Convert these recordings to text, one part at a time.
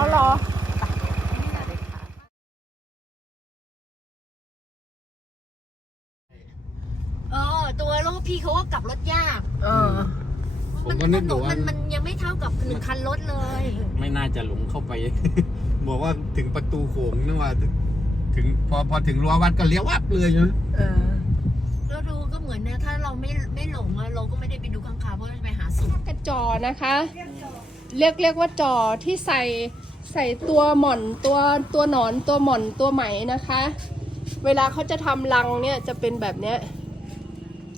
ไปเดี๋ยวเขารอเออ ตัวรถพี่เขาก็กลับรถยาก เออ ผมก็นึกอยู่ว่า มันมันยังไม่เท่ากับหนึ่งคันรถเลย ไม่น่าจะหลงเข้าไป บอกว่าถึงประตูโขงนึกว่า ถึงพอพอถึงรั้ววัดก็เลี้ยววับเลยนะเออแล้วดูก็เหมือนนะถ้าเราไม่ไม่หลงอะเราก็ไม่ได้ไปดูข้างคาวเพราะเราจะไปหาสูตรกระจอนะคะ เรียกเรียกว่าจอที่ใส่ ใส่ตัวหม่อนตัวตัวหนอนตัวหม่อนตัวไหมนะคะ เวลาเขาจะทำรังเนี่ยจะเป็นแบบเนี้ย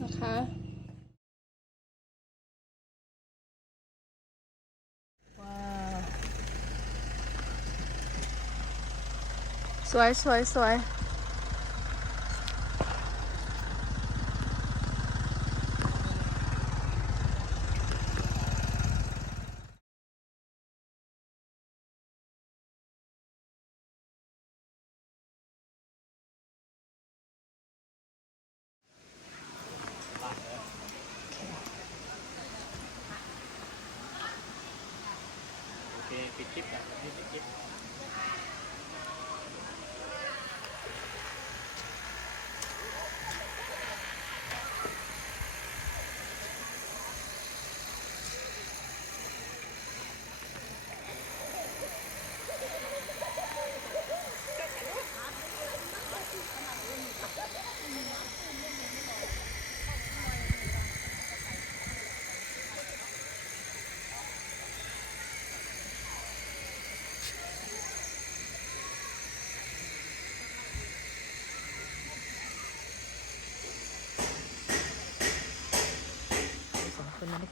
นะคะว้าวสวยสวยสวย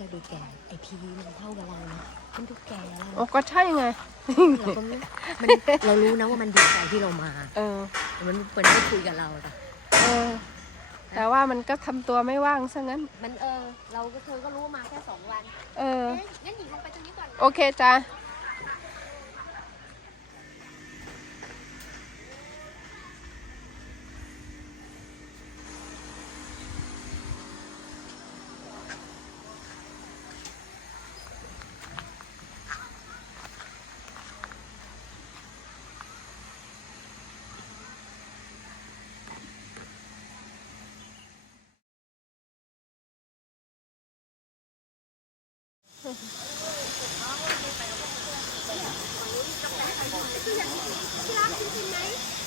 องคนนั้นไม่เคยดูแก่ ไอพีมันเท่ากับเรานะมันดูแก่แล้วโอ้ก็ใช่ไง เราก็ไม่มันเรารู้นะว่ามันดีใจที่เรามาเออมันมันไม่คุยกับเราแต่เออ แต่ว่ามันก็ทำตัวไม่ว่างซะงั้น มันเออ เราก็เธอก็รู้ว่ามาแค่สองวันเออ เอ๊ะงั้นหญิงลงไปตรงนี้ก่อนนะ โอเคจ้า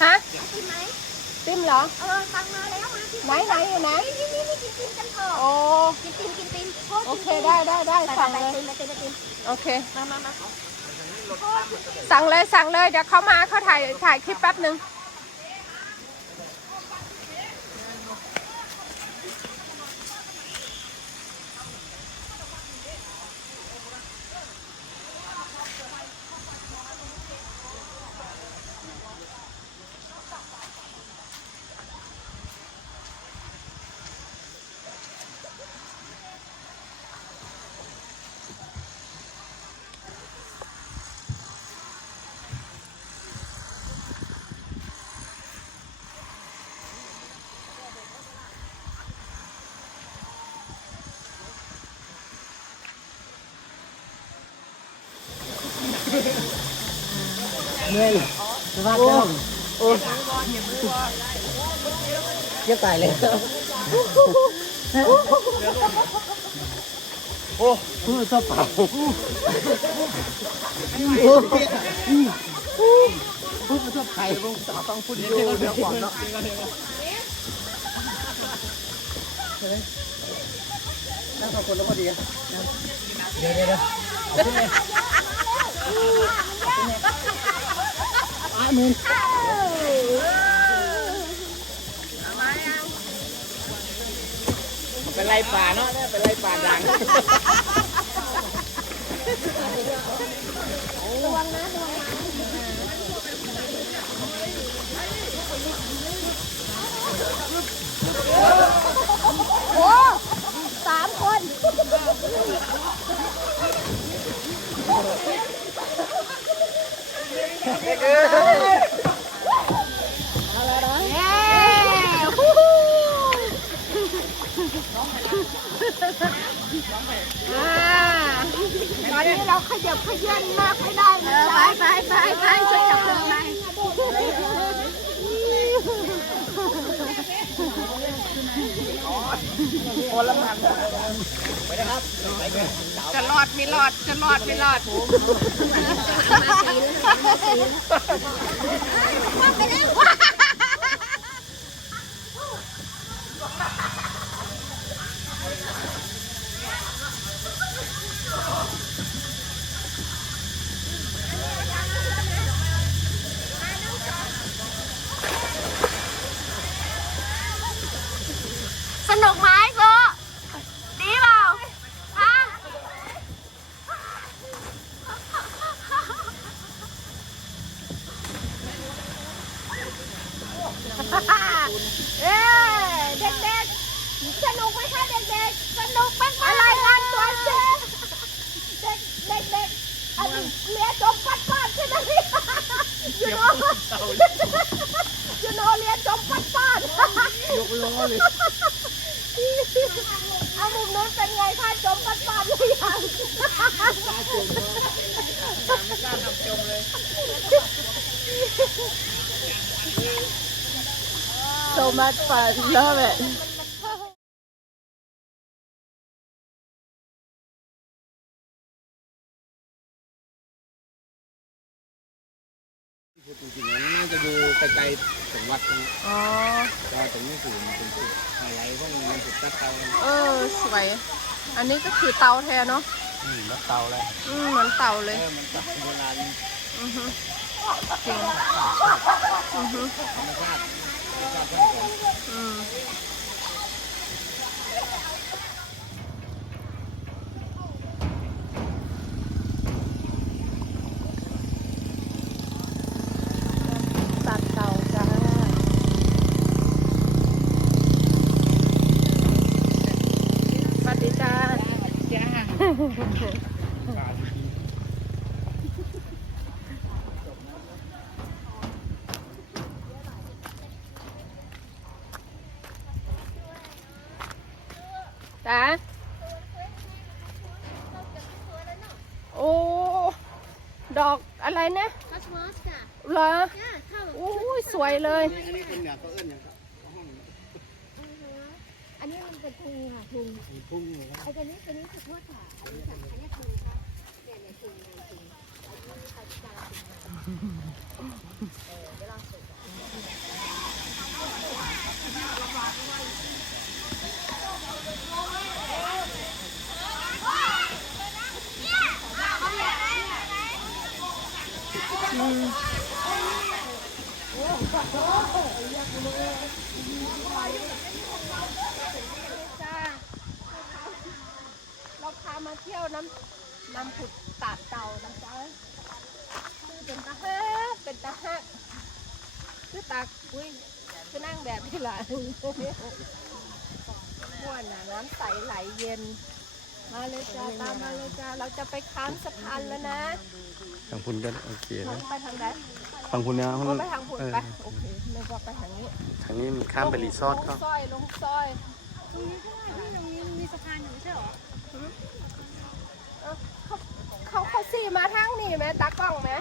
ฮะติมเหรอ เออตังมาแล้วมาที่ไหนไหนอยู่ไหนนี่นี่นี่กินติมกันเถอะโอ้กินติมกินติมโอเคได้ได้ได้ไปสั่งไปเลยติมไปติมไปติมโอเคมามามาสั่งเลยสั่งเลยเดี๋ยวเขามาเขาถ่ายถ่ายคลิปแป๊บหนึ่ง เมื่อยสภาพเจ้าโอ้เยี่ยตายเลยโอ้เพื่อเจ้าเปล่าโอ้โอ้เพื่อเจ้าไข่ลงสาวต้องพูดเยอะเดี๋ยวก่อนเนาะนั่งสองคนแล้วพอดีอะเดี๋ยวเดี๋ยวเดี๋ยว อามือเป็นไรป่าเนาะเป็นไรป่าดังโอ้สามคน เย้ฮู้ฮู้อ่าอนนี้เราขยับขยื่นมากไม่ได้นะไปไปไปไปช่วยจับเธอไปจะรอดไม่รอดจะรอดไม่รอด Stop it! นุกไหมคะเด็กๆ สนุกมากอะไรงานตัวเจ๊เด็กเด็กเด็กอันนี้เรียนจบปัดปัดใช่ไหมยูโนยูโนเรียนจบปัดปัดยกล้อเลยเอามุมนู้นเป็นไงคะจบปัดปัดหรือยังไม่กล้าทำจมเลย so much fun love it คือจริงๆแล้วน่าจะดูไกลๆถึงวัดตรงนี้อ๋อ แต่ว่าตรงนี้คือมันเป็นจุดไฮไลท์พวกมันจุดตั้งเตาเออ สวย อันนี้ก็คือเตาแทนเนาะ อืมแล้วเตาอะไรอืมเหมือนเตาเลยเออมันแบบโบราณอือฮึจริง อือฮึธรรมชาติธรรมชาติท่านผมอืมตัดเตาจ้า ส วัสดีจ้าจ้าโอ้ ดอกอะไรนะคอสมอสจ้ะเหรอจ้าเข้าอุ้ยสวยเลย อันนี้คนเหนือเขาเอื้อนอย่าง พุงค่ะพุงมีพุ่งนี่ครับไอ้ตัวนี้ตัวนี้คือโทษค่ะอันนี้ค่ะอันนี้พุงค่ะเนี่ยเนี่ยพุงเนี่ยพุงอันนี้ใครจะเอาทุงมา จ้าเราพามาเที่ยว น้ำน้ำผุดตาดเต่านะจ๊ะคือเป็นตาฮักเป็นตาฮักคือตาอุ้ยคือนั่งแบบที่หลานม่วนน่ะน้ำใสไหลเย็น มาเลยจ้าตามมาเลยจ้าเราจะไปข้ามสะพานแล้วนะทางคุณก็โอเคทานะงไปทางไหนทางคุณเนี่ยก็ไปทางผุดไปโอเคนึกว่าไปทางนี้ ทางนี้มันข้ามไปรีสอร์ทลก็งซอยลงซอยตรงนี้มีสะพานอยู่ไม่ใช่หรอ เอ้าเขาเขาเขาสี่มาทางนี่ไหมตากล้องไหม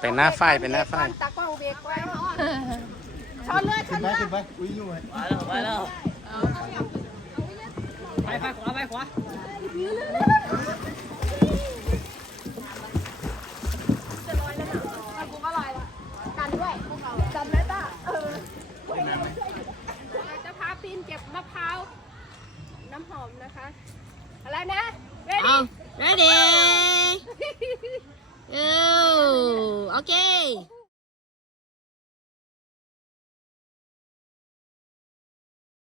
ไปหน้าฝ้ายไปหน้าฝ้ายตากล้องเบรกไว้ชนเลยชขึ้นนเลไปยขึ้นไปอุ้ยยุ่งเลยไปแล้วไปแล้วไปไปขวาไปขวากันด้วยจำได้ป